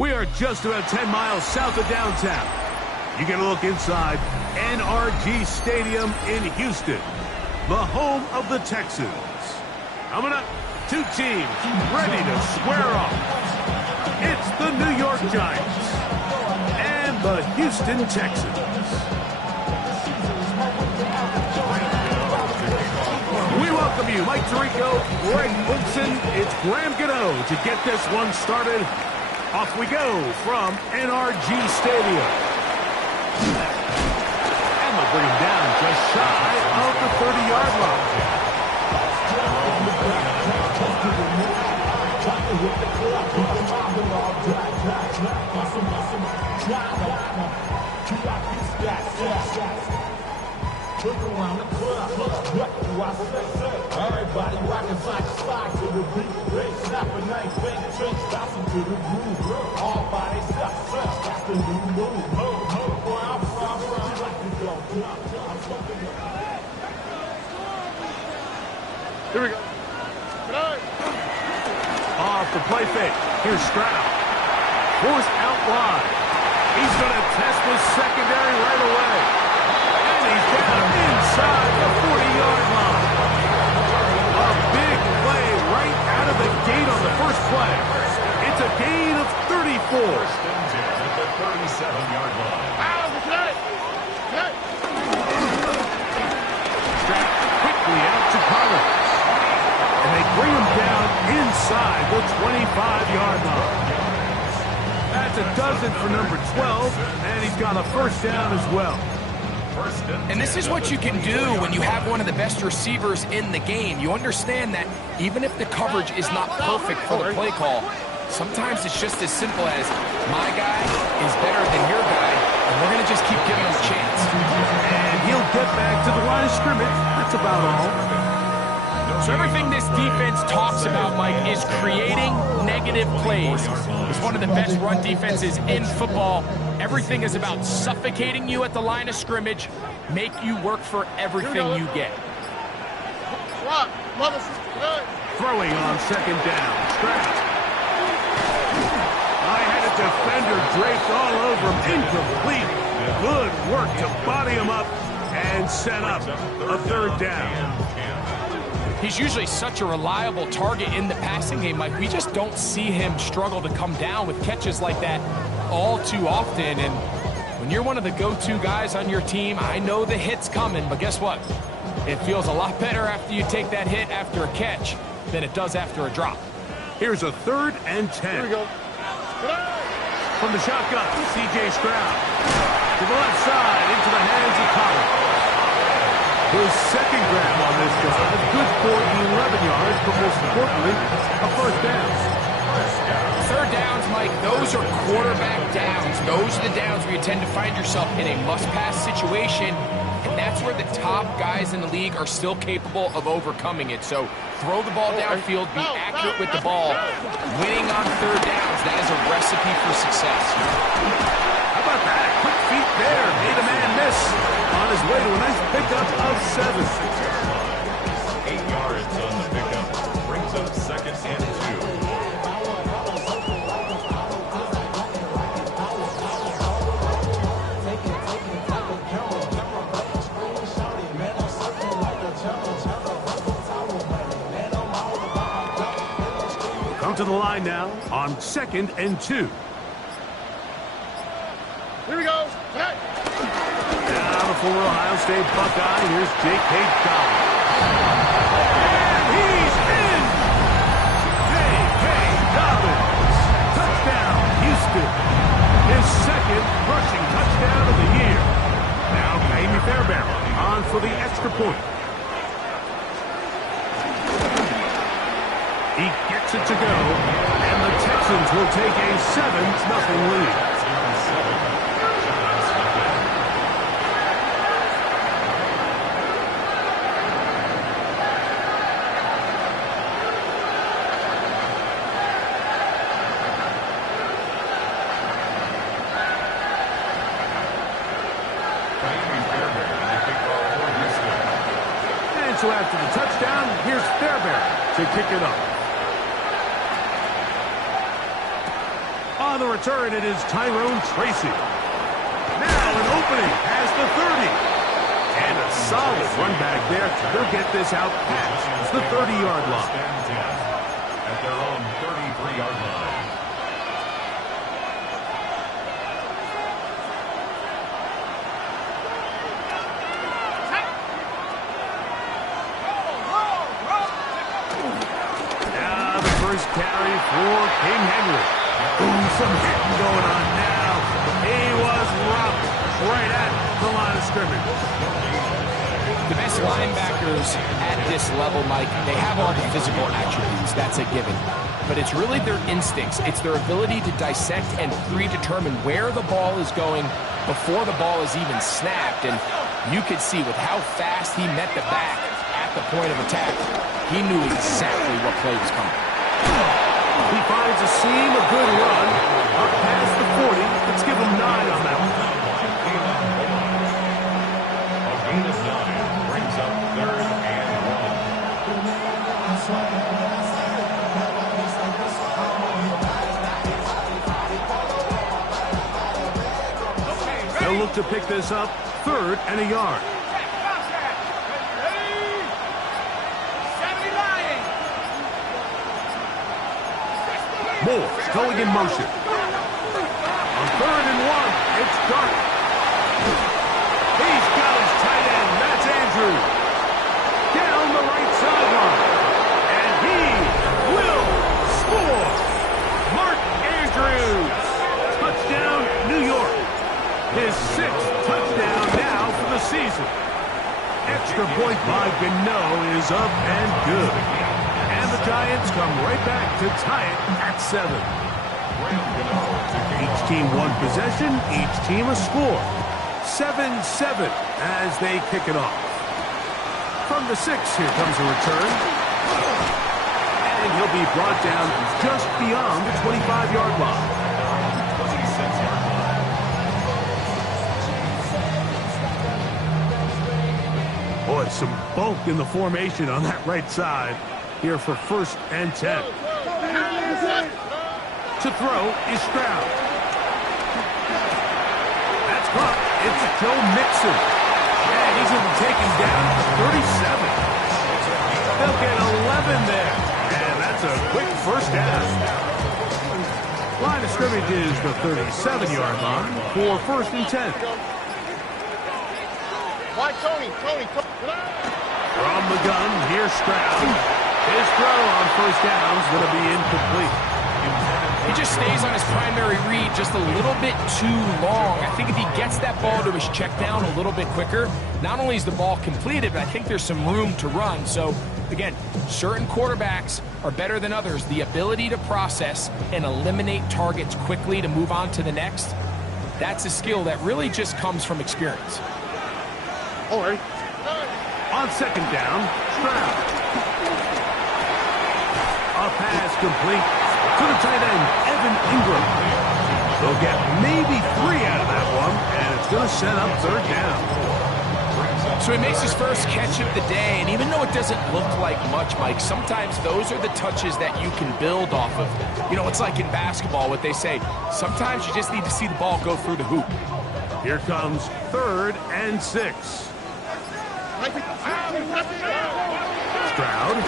We are just about 10 miles south of downtown. You get a look inside NRG Stadium in Houston, the home of the Texans. Coming up, two teams ready to square off. It's the New York Giants and the Houston Texans. We welcome you, Mike Tirico, Greg Olson. It's Graham Gano to get this one started. Off we go from NRG Stadium. And they'll bring him down just shy of the 30-yard line. Everybody rockin' like a slide to the beat. Snap a nice bang, tricks, bouncing to the groove. All body stuff, that's the new move. Where I'm from, like to go. Here we go. Off the play fake. Here's Stroud. Forced out wide. He's going to test the secondary right away. And he's down inside the 40-yard line. A big play right out of the gate on the first play. It's a gain of 34. At the 37-yard line. Stroud quickly out to Collins. And they bring him down inside the 25-yard line. That's a dozen for number 12, and he's got a first down as well. And this is what you can do when you have one of the best receivers in the game. You understand that even if the coverage is not perfect for the play call, sometimes it's just as simple as my guy is better than your guy, and we're going to just keep giving him a chance. And he'll get back to the line of scrimmage. That's about all. So everything this defense talks about, Mike, is creating negative plays. It's one of the best run defenses in football. Everything is about suffocating you at the line of scrimmage, make you work for everything you get. Throwing on second down. Stroud. I had a defender draped all over him. Incomplete. Good work to body him up and set up a third down. He's usually such a reliable target in the passing game, Mike. We just don't see him struggle to come down with catches like that all too often. And when you're one of the go-to guys on your team, I know the hit's coming, but guess what? It feels a lot better after you take that hit after a catch than it does after a drop. Here's a 3rd and 10. Here we go. From the shotgun, C.J. Stroud. To the left side, into the hands of Collins. His second grab on this drive, good for 11 yards, but most importantly, a first down. Third downs, Mike, those are quarterback downs. Those are the downs where you tend to find yourself in a must-pass situation, and that's where the top guys in the league are still capable of overcoming it. So throw the ball downfield, be accurate with the ball. Winning on third downs, that is a recipe for success. How about that? Quick feet there. Made a man miss. On his way to a nice pickup of 7. 8 yards on the pickup. Brings up 2nd and 2. Come to the line now on 2nd and 2. Here we go. Now the former Ohio State Buckeye. Here's J.K. Dobbins. And he's in! J.K. Dobbins. Touchdown, Houston. His 2nd rushing touchdown of the year. Now Ka'imi Fairbairn on for the extra point. He gets it to go, and the Texans will take a 7-0 lead. So after the touchdown, here's Fairbairn to kick it up. On On the return, it is Tyrone Tracy. Now an opening past the 30. And a solid run back there. They'll get this out past the 30-yard line. At their own 33-yard line. Now the first carry for King Henry. Ooh, some hitting going on now. He was rocked right at the line of scrimmage. The best linebackers at this level, Mike, they have all the physical attributes. That's a given. But it's really their instincts. It's their ability to dissect and predetermine where the ball is going before the ball is even snapped. And you could see with how fast he met the back at the point of attack, he knew exactly what play was coming. He finds a seam, a good run, up past the 40. Let's give him 9 on that one. A gain of 9 brings up 3rd and 1. They'll look to pick this up, 3rd and a yard. Moore going in motion. On 3rd and 1, it's Dart. He's got his tight end. That's Andrews. Down the right sideline. And he will score. Mark Andrews. Touchdown, New York. His 6th touchdown now for the season. Extra point by Gano is up and good. And the Giants come right back to tie it at 7. Each team one possession, each team a score. 7-7 as they kick it off. From the 6, here comes a return. And he'll be brought down just beyond the 25-yard line. Boy, some bulk in the formation on that right side. Here for 1st and 10. To throw is Stroud. That's caught. It's Joe Mixon. And he's going to take him down to 37. They'll get 11 there. And that's a quick first down. Line of scrimmage is the 37-yard line for 1st and 10. Why, Tony? From the gun, here's Stroud. His throw on 1st down is going to be incomplete. He just stays on his primary read just a little bit too long. I think if he gets that ball to his check down a little bit quicker, not only is the ball completed, but I think there's some room to run. So, again, certain quarterbacks are better than others. The ability to process and eliminate targets quickly to move on to the next, that's a skill that really just comes from experience. All right. On 2nd down, Stroud. A pass complete to the tight end, Evan Ingram. They'll get maybe 3 out of that one, and it's going to set up 3rd down. So he makes his first catch of the day, and even though it doesn't look like much, Mike, sometimes those are the touches that you can build off of. You know, it's like in basketball, what they say, sometimes you just need to see the ball go through the hoop. Here comes 3rd and 6. Stroud.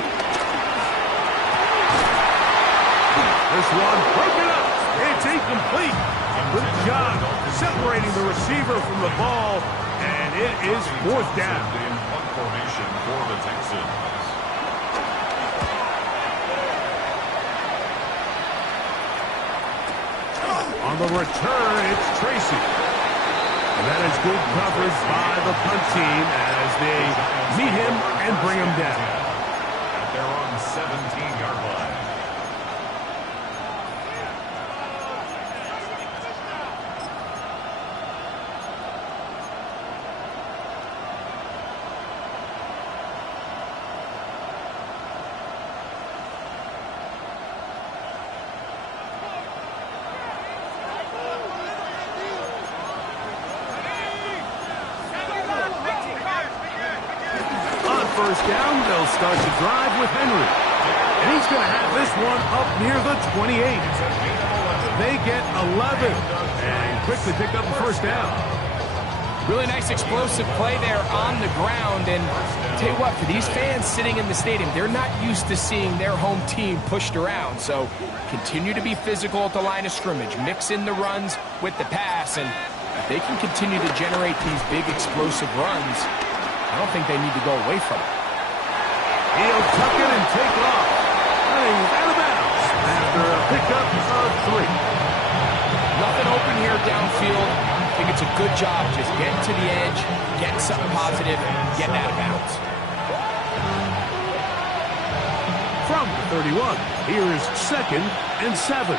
This one broken up. It's incomplete. Good job separating the receiver from the ball, and it is 4th down. In punt formation for the Texans. On the return, it's Tracy. And that is good coverage by the punt team as they meet him and bring him down. At their own 17-yard line. First down, they'll start the drive with Henry. And he's going to have this one up near the 28. They get 11 and quickly pick up the first down. Really nice explosive play there on the ground. And I'll tell you what, for these fans sitting in the stadium, they're not used to seeing their home team pushed around. So continue to be physical at the line of scrimmage. Mix in the runs with the pass. And if they can continue to generate these big explosive runs, I don't think they need to go away from it. He'll tuck it and take off. Running out of bounds after a pickup of 3. Nothing open here downfield. I think it's a good job just getting to the edge, getting something positive, getting out of bounds. From the 31, here is 2nd and 7.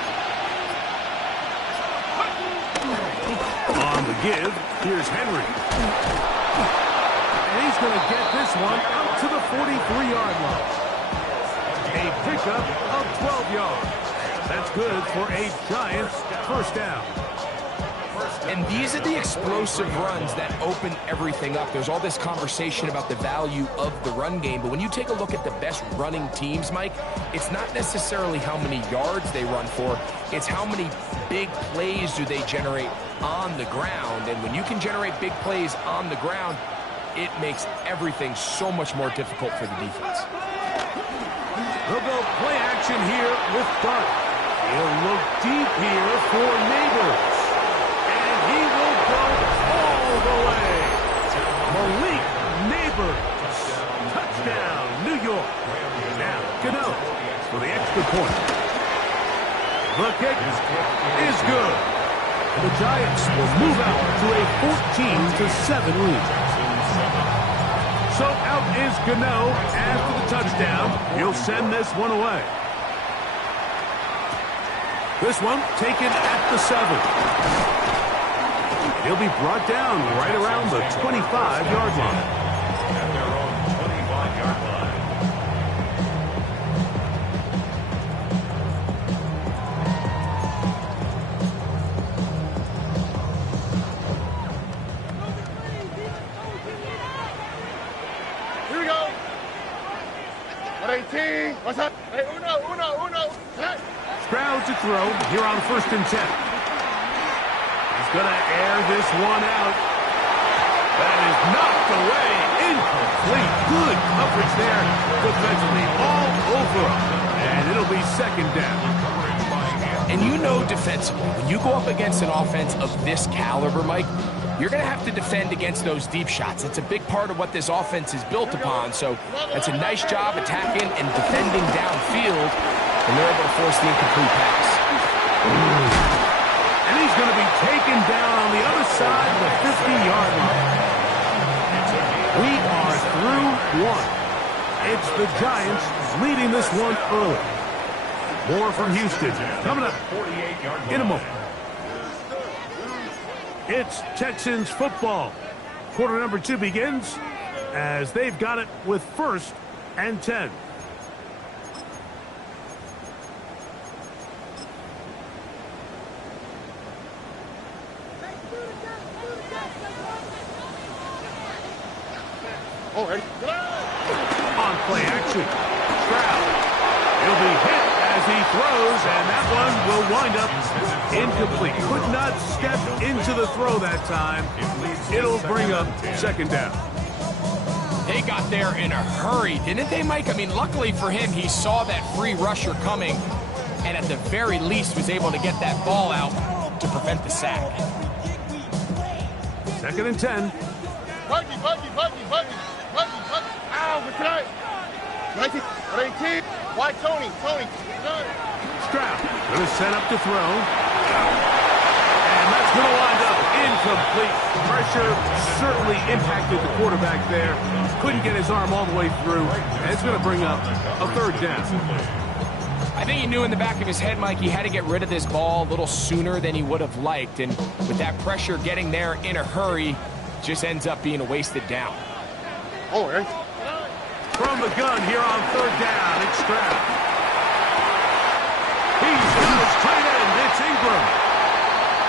On the give, here's Henry. And he's going to get this one up to the 43-yard line. A pickup of 12 yards. That's good for a Giants first down. And these are the explosive runs that open everything up. There's all this conversation about the value of the run game, but when you take a look at the best running teams, Mike, it's not necessarily how many yards they run for, it's how many big plays do they generate on the ground. And when you can generate big plays on the ground, it makes everything so much more difficult for the defense. They'll go play action here with Dart. He'll look deep here for Neighbors. And he will go all the way. Malik Neighbors. Touchdown, New York. Now, Gano for the extra point. The kick is good. The Giants will move out to a 14-7 lead. So out is Gano after the touchdown. He'll send this one away. This one taken at the 7. He'll be brought down right around the 25-yard line. At their own 25-yard line. Here we go. 18. What's up? Hey, uno. Hey. Stroud to throw here on 1st and 10. He's going to air this one out. That is knocked away. Incomplete. Good coverage there. Defensively all over him. And it'll be 2nd down. And you know defensively, when you go up against an offense of this caliber, Mike, you're going to have to defend against those deep shots. It's a big part of what this offense is built upon. So that's a nice job attacking and defending downfield, and they're able to force the incomplete pass. And he's going to be taken down on the other side of the 50-yard line. We are through one. It's the Giants leading this one early. More from Houston coming up in a moment. It's Texans football. Quarter number 2 begins as they've got it with 1st and 10. Oh, ready? On play action, Stroud. He'll be hit as he throws, and that one will wind up incomplete. Could not step into the throw that time. It'll bring up 2nd down. They got there in a hurry, didn't they, Mike? I mean, luckily for him, he saw that free rusher coming, and at the very least was able to get that ball out to prevent the sack. 2nd and 10. Buggy. Ow, what's that? 19, 18. Why, Tony? Stroud going to set up to throw. And that's going to wind up incomplete. Pressure certainly impacted the quarterback there. Couldn't get his arm all the way through. And it's going to bring up a 3rd down. I think he knew in the back of his head, Mike, he had to get rid of this ball a little sooner than he would have liked. And with that pressure getting there in a hurry, just ends up being a wasted down. Oh, ready? From the gun here on 3rd down, it's Stroud. He's got his tight end, it's Ingram.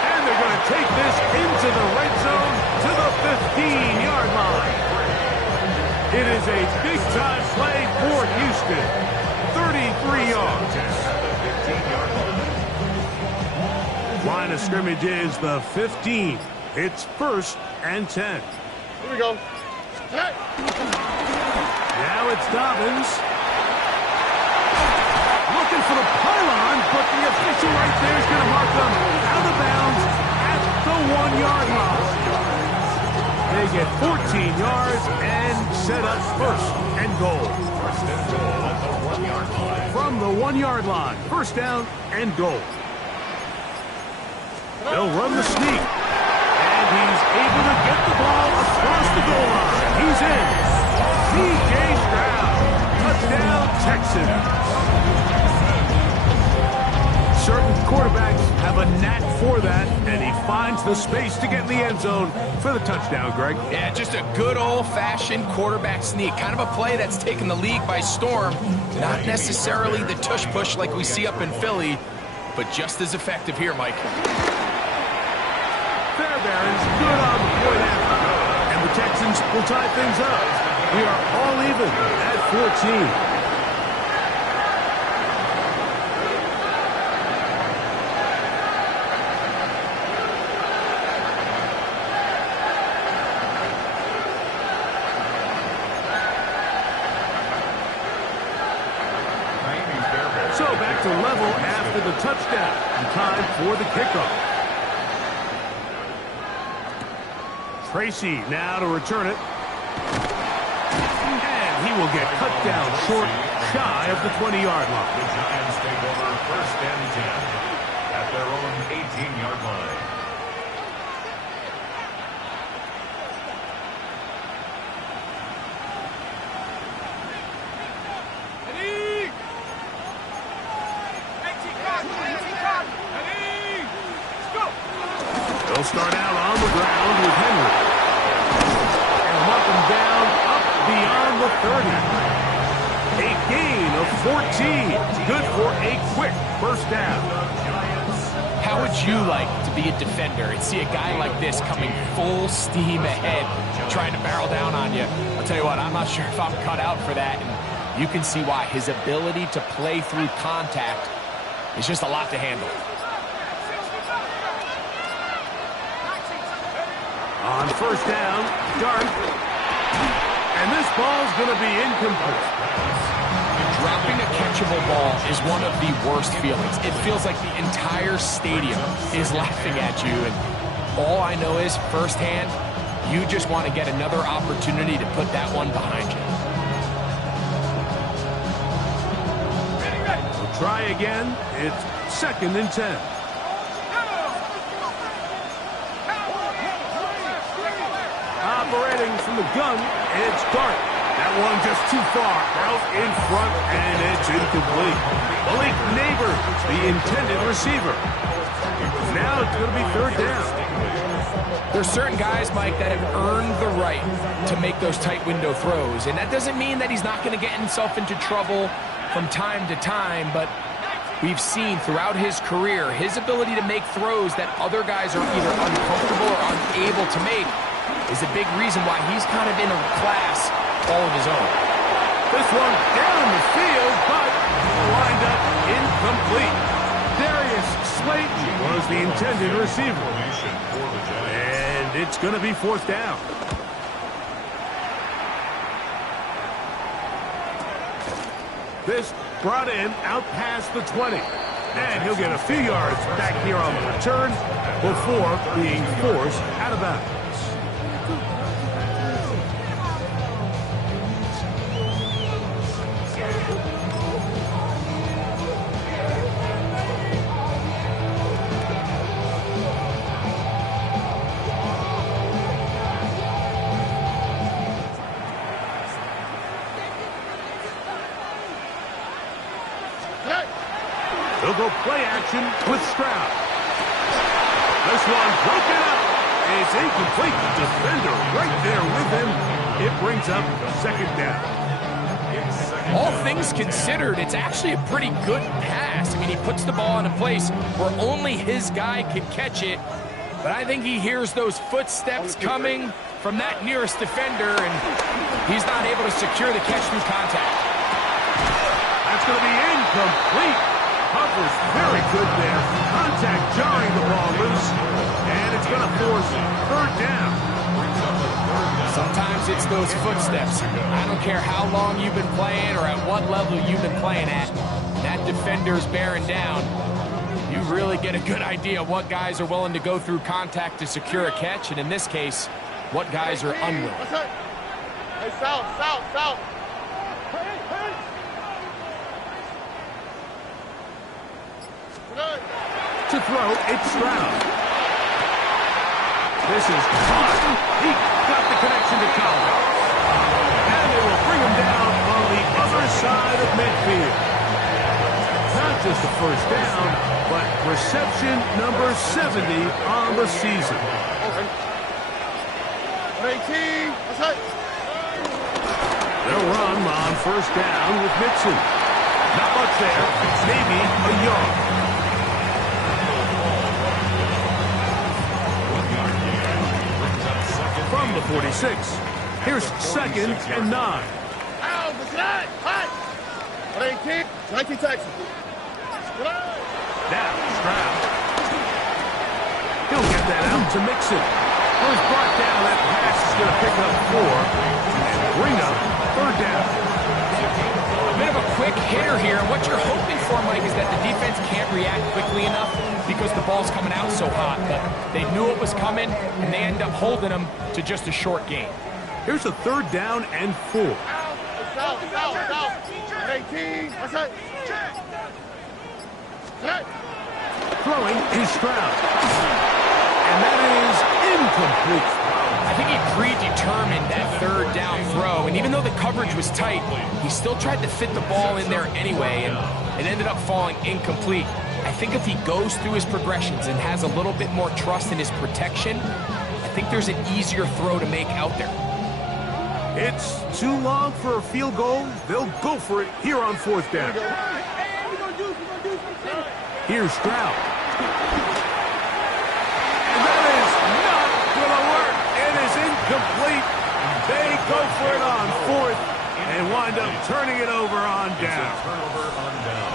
And they're going to take this into the red zone to the 15-yard line. It is a big-time play for Houston. 33 yards. line of scrimmage is the 15. It's 1st and 10. Here we go. Hey. Now it's Dobbins. Looking for the pylon, but the official right there is going to mark them out of bounds at the 1-yard line. They get 14 yards and set up 1st and goal. First and goal at the 1-yard line. From the 1-yard line, 1st down and goal. They'll run the sneak. And he's able to get the ball across the goal line. He's in. C.J. Stroud. Touchdown, Texans. Certain quarterbacks have a knack for that, and he finds the space to get in the end zone for the touchdown, Greg. Yeah, just a good old-fashioned quarterback sneak. Kind of a play that's taken the league by storm. Not necessarily the tush-push like we see up in Philly, but just as effective here, Mike. Fairbairn's good on the point after, and the Texans will tie things up. We are all even at 14. So back to level after the touchdown. And time for the kickoff. Tracy now to return it. And he will get cut down short, shy of the 20-yard line. The Giants take over 1st and 10 at their own 18-yard line. They'll start out on the ground with Henry. And mark him down up beyond the 30. A gain of 14. Good for a quick 1st down. How would you like to be a defender and see a guy like this coming full steam ahead, trying to barrel down on you? I'll tell you what, I'm not sure if I'm cut out for that. And you can see why. His ability to play through contact is just a lot to handle. On 1st down, Dart. And this ball's going to be incomplete. Dropping a catchable ball is one of the worst feelings. It feels like the entire stadium is laughing at you. And all I know is, firsthand, you just want to get another opportunity to put that one behind you. We'll try again. It's 2nd and 10. Operating from the gun, it's Dart. That one just too far out in front, and it's incomplete. Malik Neighbors, the intended receiver. Now it's going to be 3rd down. There's certain guys, Mike, that have earned the right to make those tight window throws, and that doesn't mean that he's not going to get himself into trouble from time to time, but we've seen throughout his career his ability to make throws that other guys are either uncomfortable or unable to make is a big reason why he's kind of in a class all of his own. This one down the field, but lined up incomplete. Darius Slayton was the intended receiver. And it's going to be 4th down. This brought in out past the 20. And he'll get a few yards back here on the return before being forced out of bounds. They'll go play action with Stroud. This one broken up. It's incomplete. Defender right there with him. It brings up 2nd down. All things considered, it's actually a pretty good pass. I mean, he puts the ball in a place where only his guy can catch it. But I think he hears those footsteps coming from that nearest defender, and he's not able to secure the catch through contact. That's going to be incomplete. Caught was very good there. Contact jarring the ball loose, and it's going to force third down. Sometimes it's those footsteps. I don't care how long you've been playing or at what level you've been playing at. That defender's bearing down. You really get a good idea of what guys are willing to go through contact to secure a catch, and in this case, what guys are unwilling. Hey, south. To throw, it's Stroud. This is caught. He got the connection to Collins. And they will bring him down on the other side of midfield. Not just a first down, but reception number 70 on the season. 18. They'll run on first down with Mixon. Not much there. Maybe a yard. From the 46. Here's 2nd and 9. Out, the cut, hot. 18, 19 Texas. Now, Stroud. He'll get that out to Mixon. He's brought down. That pass is going to pick up 4 and bring up third down. A bit of a quick hitter here. What you're hoping for, Mike, is that the defense can't react quickly enough because the ball's coming out so hot. But they knew it was coming, and they end up holding them to just a short gain. Here's a third down and 4. South. 18, Throwing is Stroud. And that is incomplete. I think he predetermined that third down throw, and even though the coverage was tight, he still tried to fit the ball in there anyway, and it ended up falling incomplete. I think if he goes through his progressions and has a little bit more trust in his protection, I think there's an easier throw to make out there. It's too long for a field goal. They'll go for it here on fourth down. Here's Stroud. And that is not going to work. It is incomplete. They go for it on fourth and wind up turning it over on down. Turnover on down.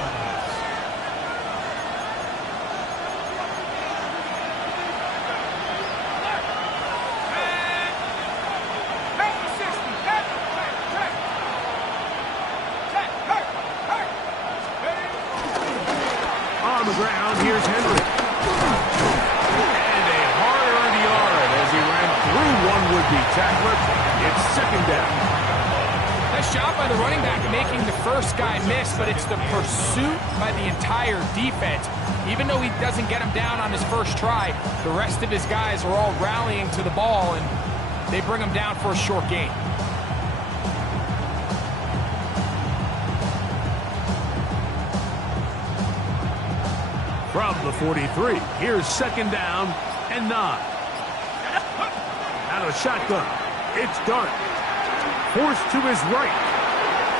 On the ground, here's Henry. And a hard-earned yard as he ran through one would-be tackler. It's 2nd down. Nice job by the running back making the first guy miss, but it's the pursuit by the entire defense. Even though he doesn't get him down on his first try, the rest of his guys are all rallying to the ball, and they bring him down for a short gain. From the 43, here's 2nd down and 9. Out of shotgun, it's Dart. Forced to his right.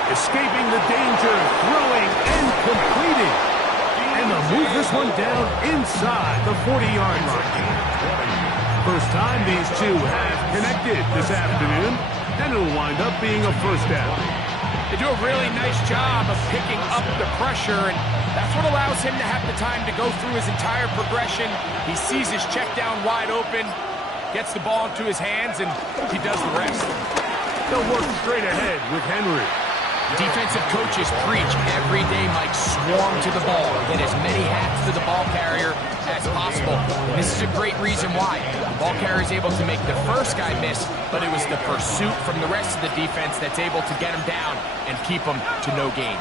Escaping the danger, throwing and completing. And they'll move this one down inside the 40-yard line. First time these two have connected this afternoon, and it'll wind up being a first down. They do a really nice job of picking up the pressure, and that's what allows him to have the time to go through his entire progression. He sees his check down wide open, gets the ball into his hands, and he does the rest. They'll work straight ahead with Henry. Defensive coaches preach every day, Mike, swarm to the ball. Get as many hats to the ball carrier as possible. And this is a great reason why. The ball carrier is able to make the first guy miss, but it was the pursuit from the rest of the defense that's able to get him down and keep him to no gain.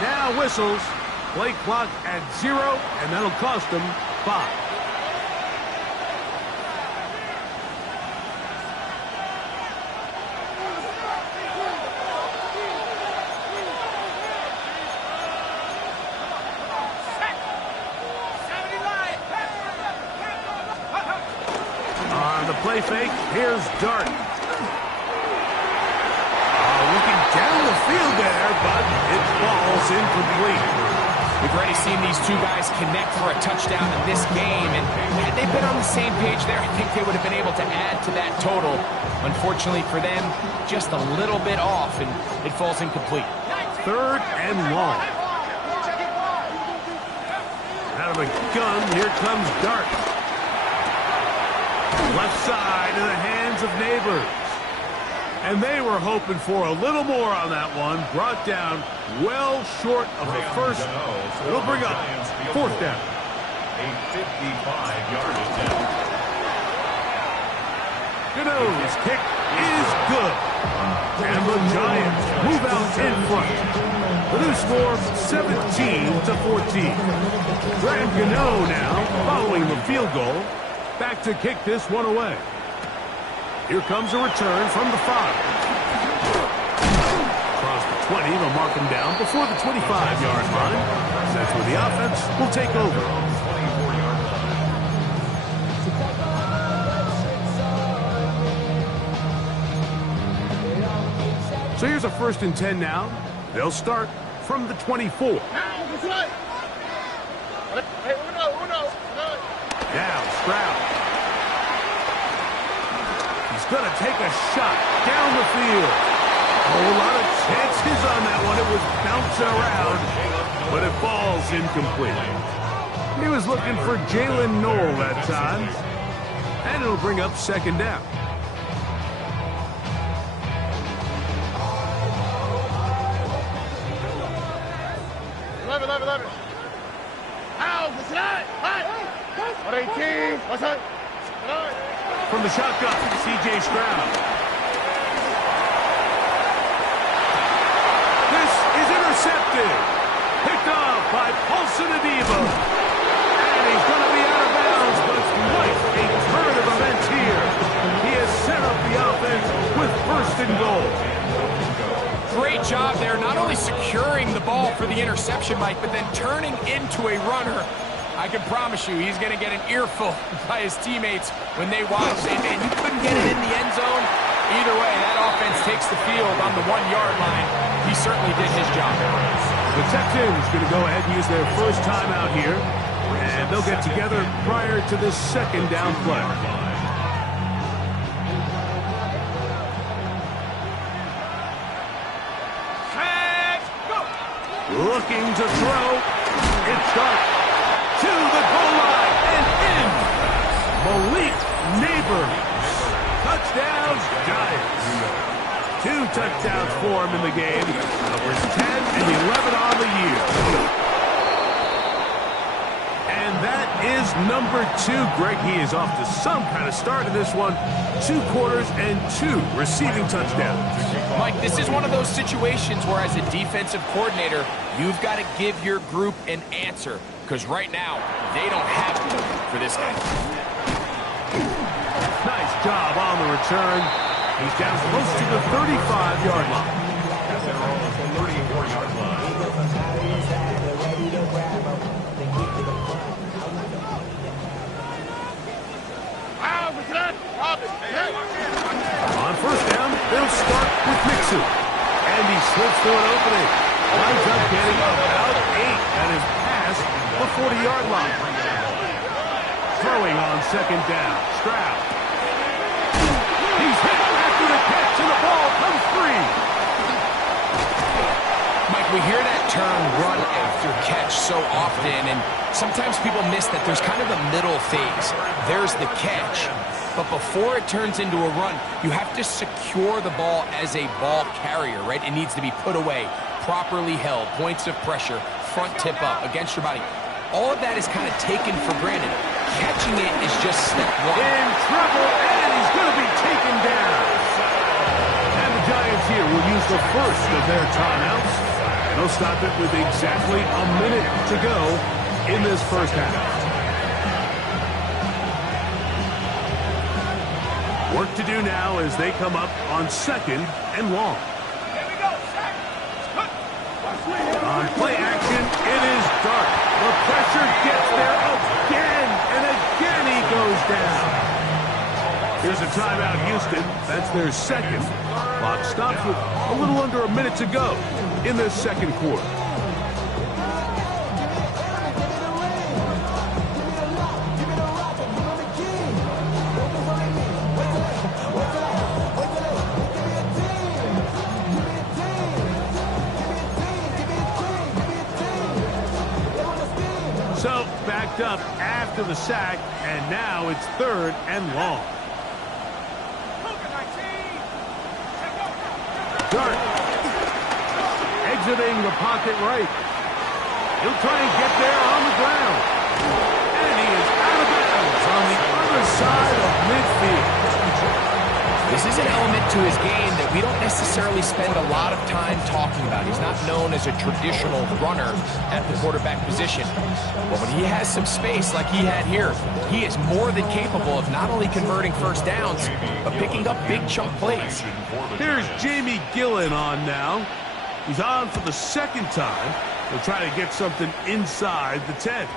Now whistles. Play clock at 0, and that'll cost them 5. On the play fake, here's Dart. Looking down the field there, but it falls incomplete. We've already seen these two guys connect for a touchdown in this game, and had they been on the same page there, I think they would have been able to add to that total. Unfortunately for them, just a little bit off, and it falls incomplete. 3rd and long. Out of a gun, here comes Dart. Left side in the hands of Neighbors. And they were hoping for a little more on that one. Brought down well short of the first. It'll bring up 4th down. A 55-yard attempt. Gano's kick is good. And the Giants move out in front. The new score, 17-14. Graham Gano now, following the field goal, back to kick this one away. Here comes a return from the 5. Across the 20, they'll mark him down before the 25-yard line. That's where the offense will take over. So here's a 1st and 10 now. They'll start from the 24. Now Stroud. He's going to take a shot down the field. A lot of chances on that one. It was bouncing around, but it falls incomplete. He was looking for Jalen Noel that time, and it'll bring up 2nd down. From the shotgun, C.J. Stroud. This is intercepted. Picked off by Paulson Adebo. And he's going to be out of bounds, but it's quite a turn of events here. He has set up the offense with 1st and goal. Great job there, not only securing the ball for the interception, Mike, but then turning into a runner. I can promise you he's going to get an earful by his teammates when they watch. And man, you couldn't get it in the end zone. Either way, that offense takes the field on the 1-yard line. He certainly did his job. The Texans going to go ahead and use their first timeout here. And they'll get together prior to this 2nd down play. Looking to throw. It's Dart to the goal line and in. Malik Neighbors. Touchdown, Giants. 2 touchdowns for him in the game. Numbers 10 and 11 on the year. And that is number 2. Greg, he is off to some kind of start in this one. 2 quarters and 2 receiving touchdowns. Mike, this is one of those situations where as a defensive coordinator, you've got to give your group an answer. Because right now, they don't have it for this guy. Nice job on the return. He's down close to the 35-yard line. As they're on the 34-yard line. On 1st down, they'll start with Mixon. And he slips through an opening. Winds up getting about 8 at his past the 40-yard line. Throwing on 2nd down. Stroud. He's hit after the catch, and the ball comes free. Mike, we hear that term run after catch so often, and sometimes people miss that there's kind of a middle phase. There's the catch, but before it turns into a run, you have to secure the ball as a ball carrier, right? It needs to be put away, properly held, points of pressure, front tip up against your body. All of that is kind of taken for granted. Catching it is just step 1. In trouble, and he's going to be taken down. And the Giants here will use the first of their timeouts. And they'll stop it with exactly a minute to go in this first half. Work to do now as they come up on 2nd and long. On play action, it is Dart. The pressure gets there again, and again he goes down. Here's a timeout, Houston. That's their 2nd. Clock stops with a little under a minute to go in this 2nd quarter. So, backed up after the sack, and now it's 3rd and long. Dart. Exiting the pocket right. He'll try and get there on the ground. And he is out of bounds on the other side of midfield. This is an element to his game that we don't necessarily spend a lot of time talking about. He's not known as a traditional runner at the quarterback position. But when he has some space like he had here, he is more than capable of not only converting first downs, but picking up big chunk plays. Here's Jamie Gillen on now. He's on for the 2nd time. He'll try to get something inside the 10.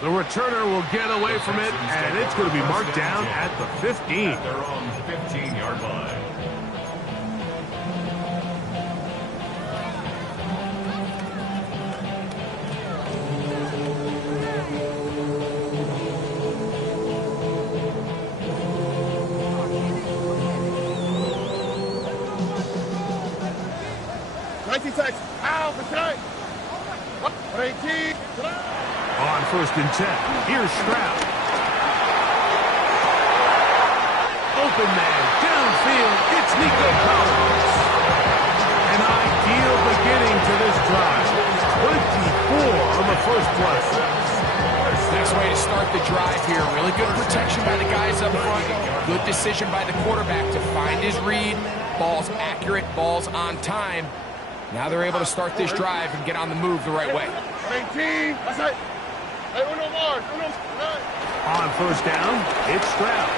The returner will get away from it, and it's going to be marked down at the 15. They're on the 15-yard line. Out for time. 18. On 1st and 10, here's Stroud. Open man, downfield, it's Nico Collins. An ideal beginning to this drive. 24 on the first play. Nice way to start the drive here. Really good protection by the guys up front. Good decision by the quarterback to find his read. Ball's accurate, ball's on time. Now they're able to start this drive and get on the move the right way. 18. That's it. Hey, uno more. On 1st down, it's Stroud.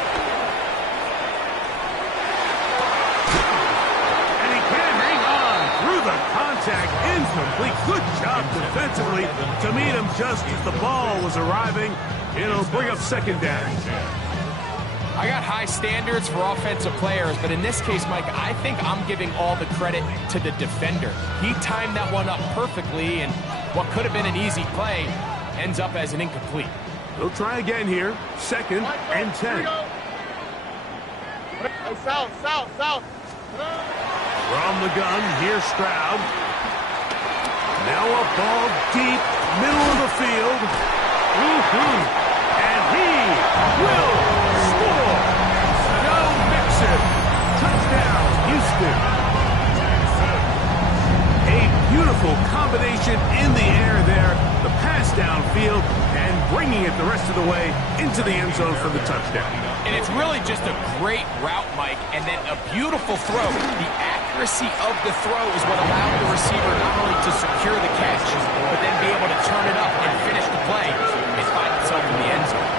And he can hang on through the contact. Incomplete. Good job defensively to meet him just as the ball was arriving. It'll bring up 2nd down. I got high standards for offensive players, but in this case, Mike, I think I'm giving all the credit to the defender. He timed that one up perfectly, and what could have been an easy play ends up as an incomplete. He'll try again here. 2nd and 10. South. From the gun, here's Stroud. Now a ball deep, middle of the field. And he will score. Joe Mixon. Touchdown, Houston. A beautiful combination in the air there. The pass downfield and bringing it the rest of the way into the end zone for the touchdown. And it's really just a great route, Mike, and then a beautiful throw. The accuracy of the throw is what allowed the receiver not only to secure the catch, but then be able to turn it up and finish the play and find itself in the end zone.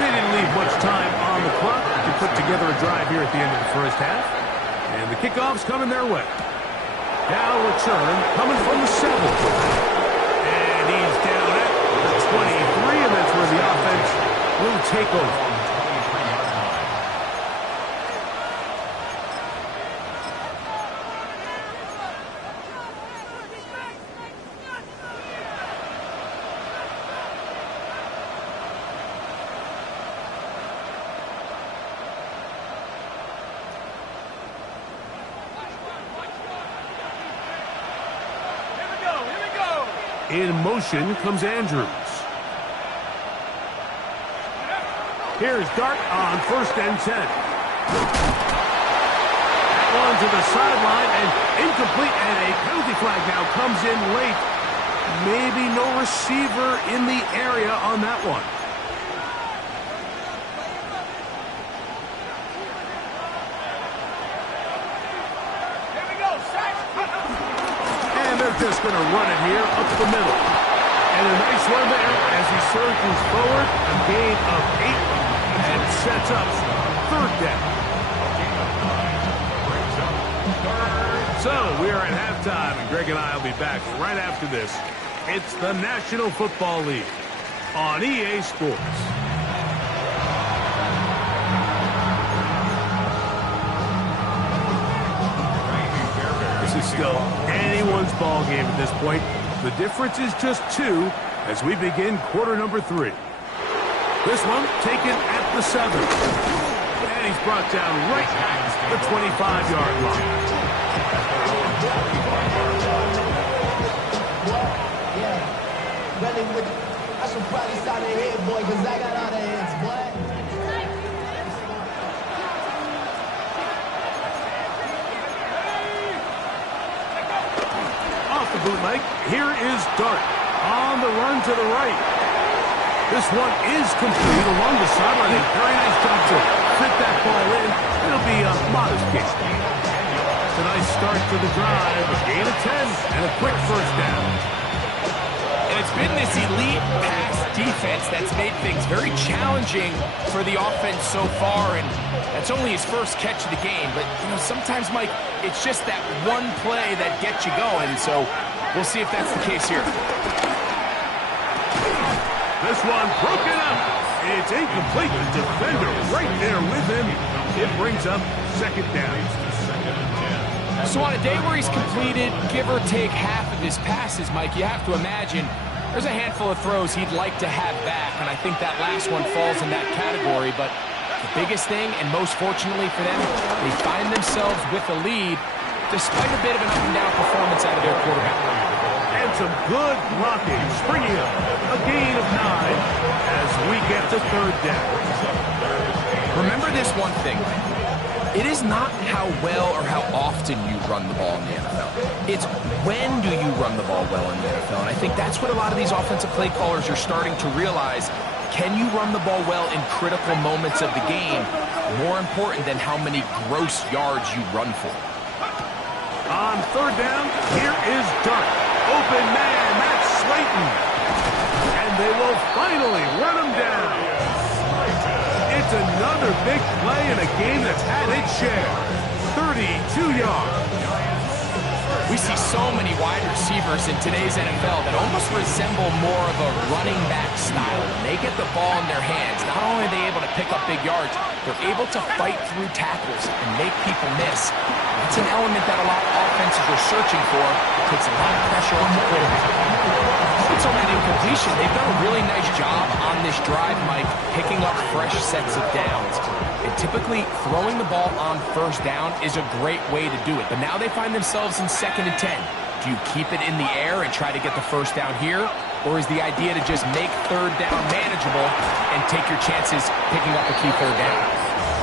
They didn't leave much time on the clock to put together a drive here at the end of the first half. And the kickoff's coming their way. Now return coming from the 7. And he's down at the 23, and that's where the offense will take over. In motion comes Andrews. Here's Dart on 1st and 10. That one to the sideline and incomplete, and a penalty flag now comes in late. Maybe no receiver in the area on that one. They're just going to run it here up the middle. And a nice run there as he surges forward. A gain of 8 and sets up 3rd down. So we are at halftime, and Greg and I will be back right after this. It's the National Football League on EA Sports. This is still anyone's ball game at this point. The difference is just 2 as we begin quarter number 3. This one taken at the 7. And he's brought down right at the 25-yard line. Belly with it. I should probably start a head, boy, because I got all the heads, boy. Off the bootleg, here is Dart on the run to the right. This one is complete along the sideline. A very nice job to fit that ball in. It'll be a modest kick. It's a nice start to the drive. A gain of 10 and a quick first down. And it's been this elite pass defense that's made things very challenging for the offense so far, and that's only his first catch of the game. But, you know, sometimes, Mike, it's just that one play that gets you going, so we'll see if that's the case here. This one broken up. It's incomplete. The defender right there with him. It brings up second down. So on a day where he's completed, give or take half of his passes, Mike, you have to imagine there's a handful of throws he'd like to have back, and I think that last one falls in that category. But the biggest thing, and most fortunately for them, they find themselves with a lead despite a bit of an up-and-down performance out of their quarterback. And some good blocking, springing up. A gain of 9 as we get to third down. Remember this one thing. It is not how well or how often you run the ball in the NFL. It's when do you run the ball well in the NFL. And I think that's what a lot of these offensive play callers are starting to realize. Can you run the ball well in critical moments of the game? More important than how many gross yards you run for. On third down, here is Dart. Open man, that's Slayton. And they will finally run him down. It's another big play in a game that's had its share. 32 yards. We see so many wide receivers in today's NFL that almost resemble more of a running back style. When they get the ball in their hands, not only are they able to pick up big yards, they're able to fight through tackles and make people miss. That's an element that a lot of offenses are searching for. It takes a lot of pressure on the quarterback. It's on that incompletion. They've done a really nice job on this drive, Mike, picking up fresh sets of downs. And typically, throwing the ball on first down is a great way to do it. But now they find themselves in 2nd and 10. Do you keep it in the air and try to get the first down here? Or is the idea to just make third down manageable and take your chances picking up a key third down?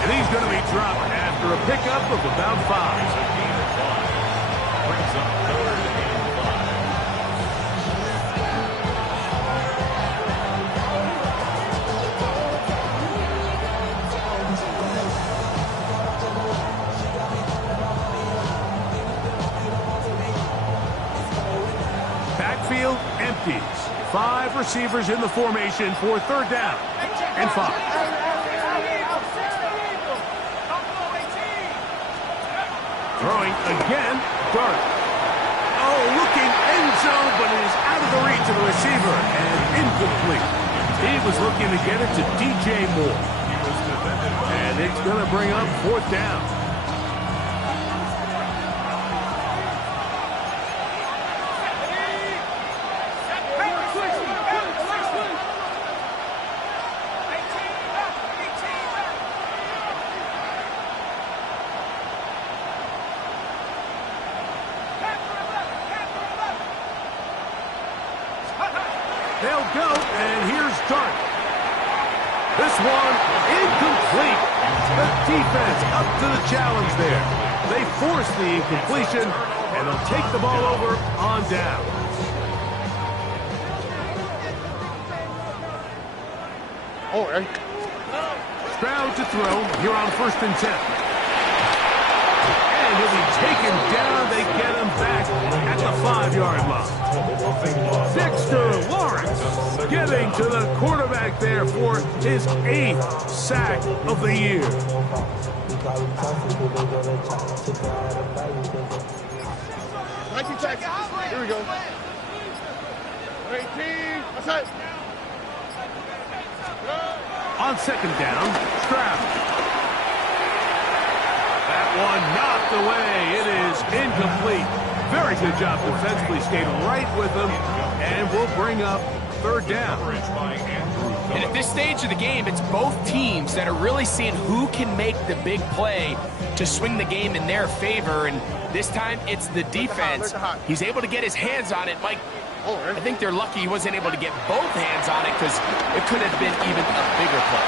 And he's going to be dropped after a pickup of about 5. Brings up third and 5. Backfield empties. 5 receivers in the formation for third down and 5. Throwing again, Dart. Oh, looking end zone, but it is out of the reach of the receiver and incomplete. He was looking to get it to DJ Moore. And it's going to bring up fourth down. They'll go, and here's Dart. This one incomplete. The defense up to the challenge there. They force the incompletion, and they'll take the ball over on down. Oh, right. Stroud to throw here on 1st and 10. And he'll be taken down. They get him back at the 5-yard line. Dexter Lawrence getting to the quarterback there for his 8th sack of the year. Here we go. 18. Outside. On 2nd down, Stroud. That one knocked away. It is incomplete. Very good job defensively. Stayed right with them, and will bring up third down. And at this stage of the game, it's both teams that are really seeing who can make the big play to swing the game in their favor. And this time, it's the defense. He's able to get his hands on it. Mike, I think they're lucky he wasn't able to get both hands on it because it could have been even a bigger play.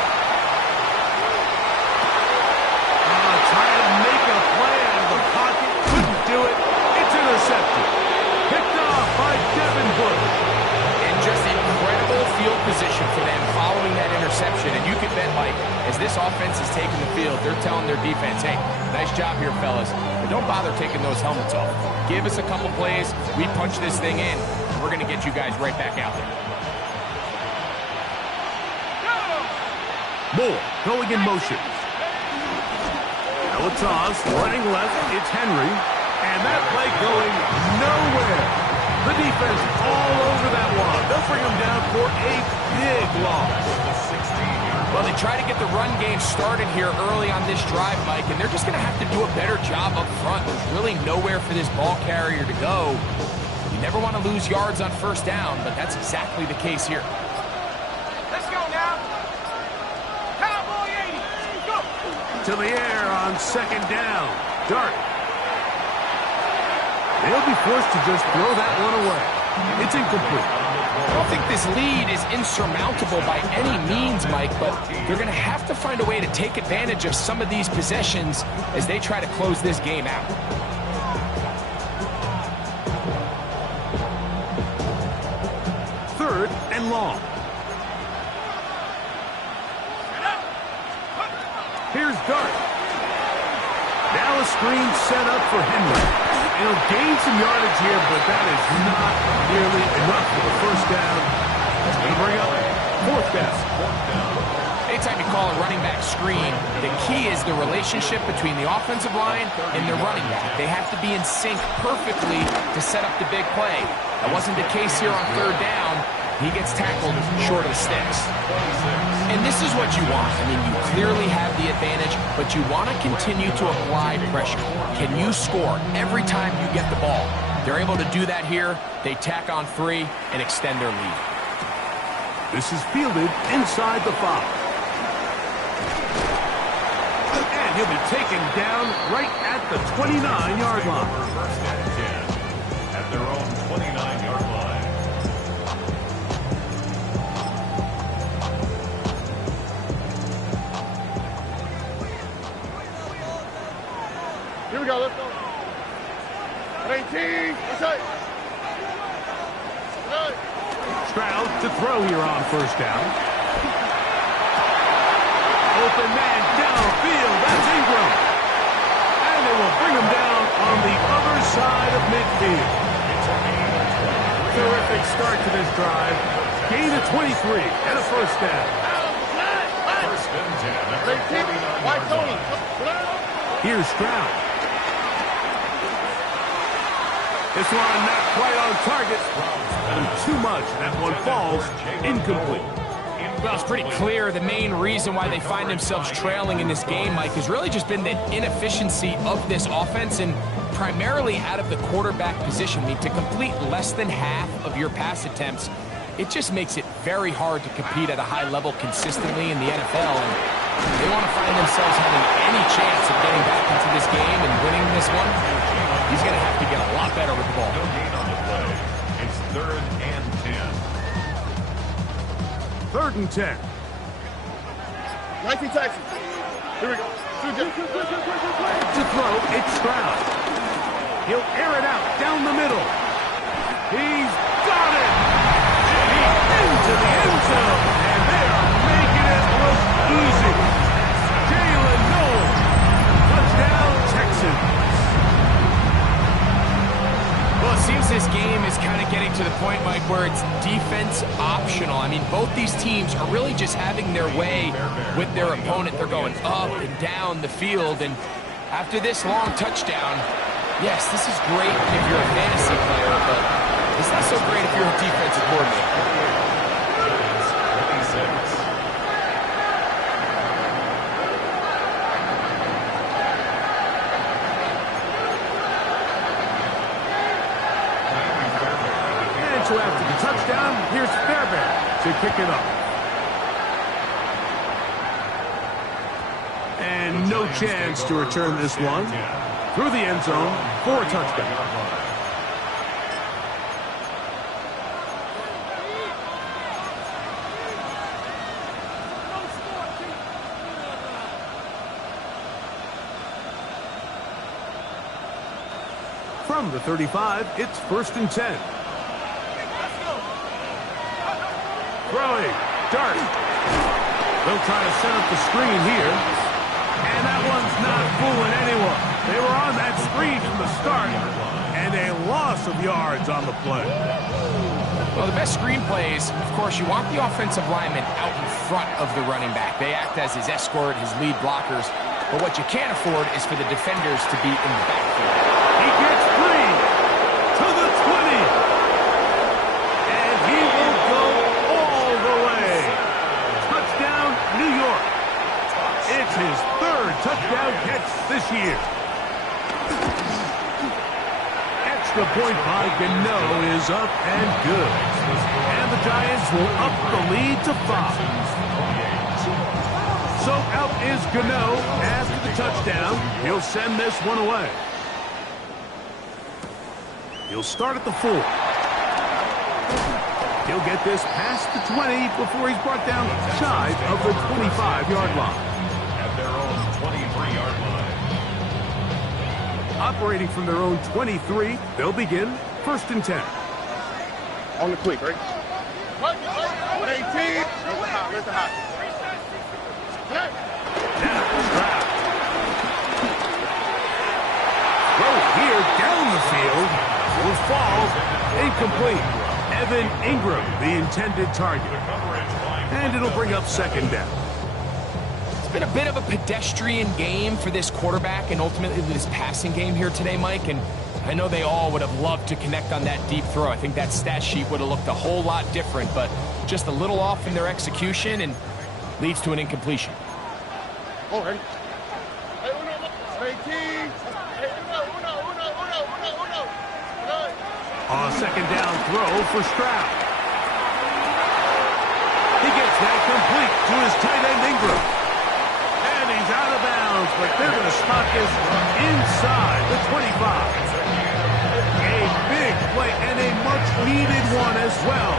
Trying to make a play out of the pocket. Couldn't do it. It's intercepted. Picked off by Devin Bush. And just incredible field position for them following that interception. And you can bet, Mike, as this offense is taking the field, they're telling their defense, hey, nice job here, fellas. But don't bother taking those helmets off. Give us a couple plays. We punch this thing in. We're going to get you guys right back out there. Moore going in motion. Now a toss, running left, it's Henry. And that play going nowhere. The defense all over that one. They'll bring him down for a big loss. Well, they try to get the run game started here early on this drive, Mike, and they're just going to have to do a better job up front. There's really nowhere for this ball carrier to go. You never want to lose yards on first down, but that's exactly the case here. Let's go now. Cowboy 80. Go. To the air on second down. Dart. They'll be forced to just throw that one away. It's incomplete. I don't think this lead is insurmountable by any means, Mike, but they're going to have to find a way to take advantage of some of these possessions as they try to close this game out. Third and long. Here's Dart. Now a screen set up for Henry. He'll gain some yardage here, but that is not nearly enough for the first down. It's going to bring up fourth down. Anytime you call a running back screen, the key is the relationship between the offensive line and the running back. They have to be in sync perfectly to set up the big play. That wasn't the case here on third down. He gets tackled short of the sticks. And this is what you want. I mean, you clearly have the advantage, but you want to continue to apply pressure. Can you score every time you get the ball? They're able to do that here. They tack on 3 and extend their lead. This is fielded inside the 5. And he'll be taken down right at the 29-yard line. First and 10 at their own 29-yard line. Here we go. Let's go. 18. Inside. Stroud to throw here on first down. Open man downfield. That's Ingram. And they will bring him down on the other side of midfield. Terrific start to this drive. Gain of 23 and a first down. First and 10 at their 18. White 49-yard Tony. line. Here's Stroud. This one not quite on target. And too much. That one falls incomplete. Well, it's pretty clear the main reason why they find themselves trailing in this game, Mike, has really just been the inefficiency of this offense and primarily out of the quarterback position. I mean, to complete less than half of your pass attempts, it just makes it very hard to compete at a high level consistently in the NFL. And they want to find themselves having any chance of getting back into this game and winning this one. He's going to have to get a lot better with the ball. No gain on the play. It's third and 10. Third and 10. 19 Texans. Here we go. To throw, it's Stroud. He'll air it out down the middle. He's got it. He's into the end zone. And they are making it look easy. Jalen Noel. Touchdown, Texans. Well, it seems this game is kind of getting to the point, Mike, where it's defense optional. I mean, both these teams are really just having their way with their opponent. They're going up and down the field. And after this long touchdown, yes, this is great if you're a fantasy player, but it's not so great if you're a defensive coordinator. 26. So after the touchdown, here's Fairbairn to kick it up. And no chance to return this one. Through the end zone for a touchdown. From the 35, it's 1st and 10. Throwing. Dart. They'll try to set up the screen here. And that one's not fooling anyone. They were on that screen from the start. And a loss of yards on the play. Well, the best screen plays, of course, you want the offensive lineman out in front of the running back. They act as his escort, his lead blockers. But what you can't afford is for the defenders to be in the backfield. He gets free to the 20. And he will go all the way. Touchdown, New York. It's his 3rd touchdown catch this year. Extra point by Gano is up and good. And the Giants will up the lead to 5. So out is Gano after the touchdown. He'll send this one away. He'll start at the 4. He'll get this past the 20 before he's brought down shy of the 25-yard line. At their own 23-yard line. Operating from their own 23, they'll begin 1st and 10. On the quick, right? 118. Where's the hot? Throw here down the field will fall incomplete. Evan Ingram, the intended target. And it'll bring up 2nd down. It's been a bit of a pedestrian game for this quarterback and ultimately this passing game here today, Mike. And I know they all would have loved to connect on that deep throw. I think that stat sheet would have looked a whole lot different, but just a little off in their execution and leads to an incompletion. Oh, ready? 18. On 2nd down throw for Stroud. He gets that complete to his tight end Ingram. And he's out of bounds, but they're going to spot this inside the 25. A big play and a much-needed one as well.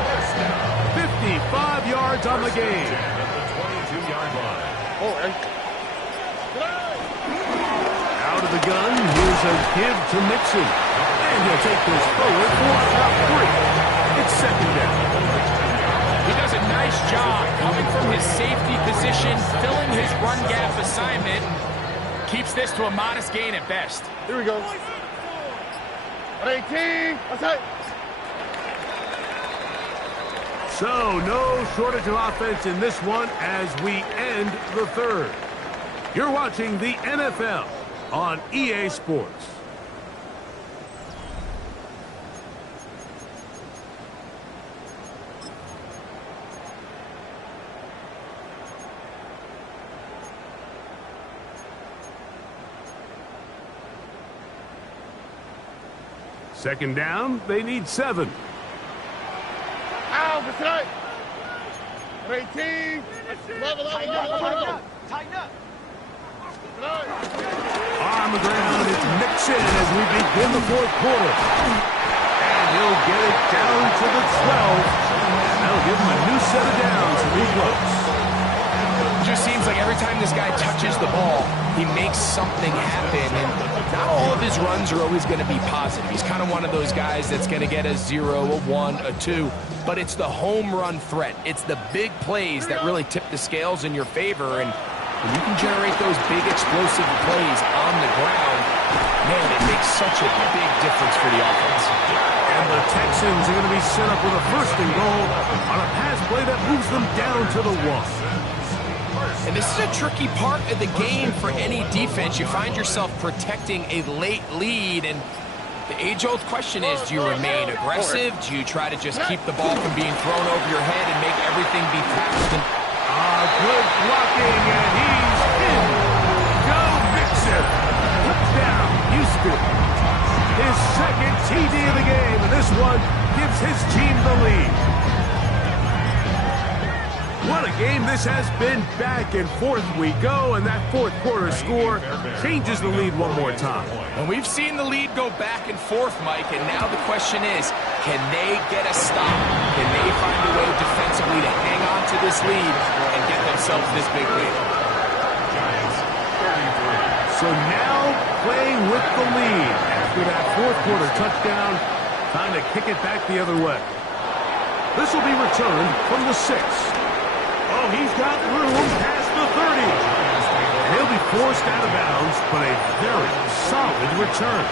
55 yards on the game. At the 22-yard line. Oh, ready? Out of the gun, here's a give to Mixon. And he'll take this forward for about 3. It's 2nd down. He does a nice job coming from his safety position, filling his run gap assignment. Keeps this to a modest gain at best. Here we go. 18. What's that? So, no shortage of offense in this one as we end the 3rd. You're watching the NFL on EA Sports. Second down, they need 7. Ow, what's that? 18. Level. Tighten up. On the ground, it's Mixon as we begin the 4th quarter. And he'll get it down to the 12. That'll give him a new set of downs to be close. It just seems like every time this guy touches the ball, he makes something happen. And not all of his runs are always going to be positive. He's kind of one of those guys that's going to get a 0, a 1, a 2. But it's the home run threat. It's the big plays that really tip the scales in your favor. And when you can generate those big explosive plays on the ground, man, it makes such a big difference for the offense. And the Texans are going to be set up with a 1st and goal on a pass play that moves them down to the 1. And this is a tricky part of the game for any defense. You find yourself protecting a late lead, and the age-old question is, do you remain aggressive? Do you try to just keep the ball from being thrown over your head and make everything be tackled? Good blocking, and he's in. Go Mixon. Touchdown, Houston. His 2nd TD of the game, and this one gives his team the lead. What a game this has been. Back and forth we go, and that 4th quarter score changes the lead one more time. And we've seen the lead go back and forth, Mike, and now the question is, can they get a stop? Can they find a way defensively to hang on to this lead and get themselves this big lead? So now playing with the lead at After that fourth quarter touchdown, time to kick it back the other way. This will be returned from the 6. Oh, he's got room past the 30. He'll be forced out of bounds, but a very solid return.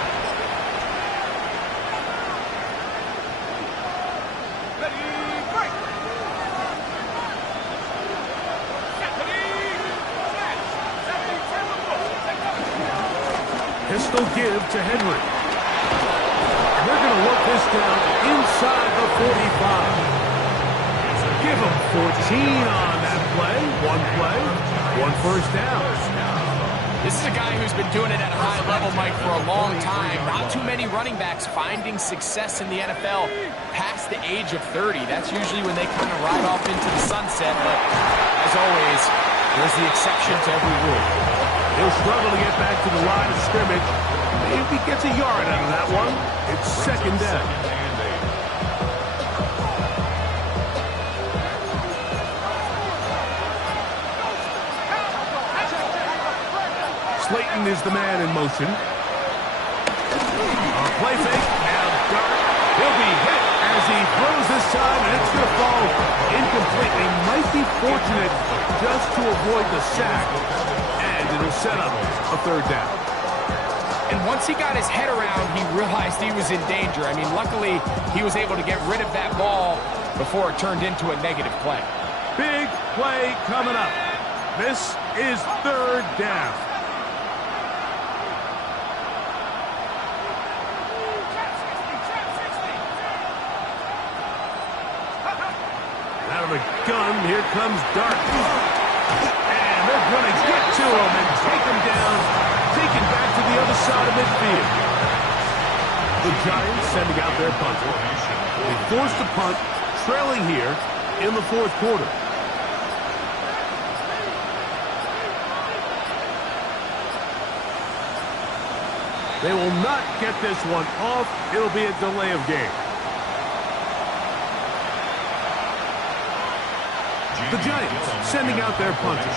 Pistol give to Henry. And they're going to work this down inside the 45. Give him 14 on that play. One first down. This is a guy who's been doing it at a high level, Mike, for a long time. Not too many running backs finding success in the NFL past the age of 30. That's usually when they kind of ride off into the sunset. But as always, there's the exception to every rule. He'll struggle to get back to the line of scrimmage. Maybe he gets a yard out of that one. It's second down. Slayton is the man in motion. Play fake. Now Dart. He'll be hit as he throws this time, and it's going to fall incomplete. They might be fortunate just to avoid the sack. It'll set up a third down. And once he got his head around, he realized he was in danger. I mean, luckily, he was able to get rid of that ball before it turned into a negative play. Big play coming up. This is third down. Out of the gun, here comes Dart. They're going to get to him and take him down, taken back to the other side of midfield. The Giants sending out their punter. They forced a punt, trailing here in the fourth quarter. They will not get this one off. It'll be a delay of game. The Giants sending out their punter.